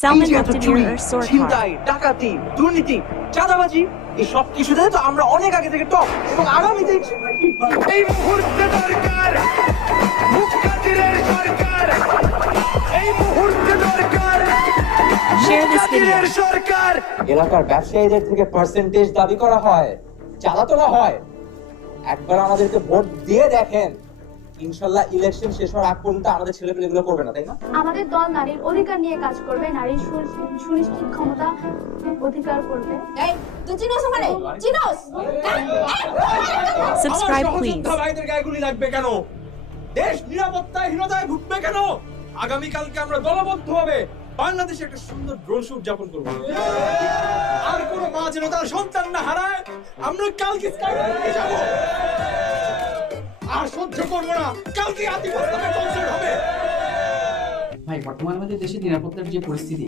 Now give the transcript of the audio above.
Salman Muqtadir Sarkar. ছিনতাই, ডাকাতি, দুর্নীতি, চাঁদাবাজি এই সব কিছুতে তো আমরা অনেক আগে থেকে টপ এবং আগামীতে এই মুহূর্তে দরকার মুক্তাদিরের সরকার, এই মুহূর্তে দরকার Share this video. মুক্তাদিরের সরকার। এলাকার ব্যবসায়ীদের থেকে পার্সেন্টেজ দাবি করা হয়, চাঁদা তোলা হয়। একবার আমাদেরকে ভোট দিয়ে দেখেন, ইনশাল্লাহ ইলেকশন শেষ হওয়ার আগ পর্যন্ত আমাদের ছেলেপেলেগুলো করবে না, তাই না? আমাদের দল নারীর অধিকার নিয়ে কাজ করবে, নারীর সুনিশ্চিত ক্ষমতা অধিকার করবে। এই তুই চিনোস মানে চিনোস Subscribe, please. ভাইদের গায়ে গুলি লাগবে কেন? দেশ নিরাপত্তাহীনতায় ভুগবে কেন? আগামীকালকে আমরা দলবদ্ধভাবে বাংলাদেশে একটা সুন্দর ড্রোন শো উদযাপন করবো। আর কোনো মা যেন তার সন্তান না হারায়। আমরা কালকে স্কাইওয়াকে যাব, আর সহ্য করবো না। কালকে আতিফ আসলামের কনসার্ট হবে। ভাই বর্তমানে আমাদের দেশে নিরাপত্তার যে পরিস্থিতি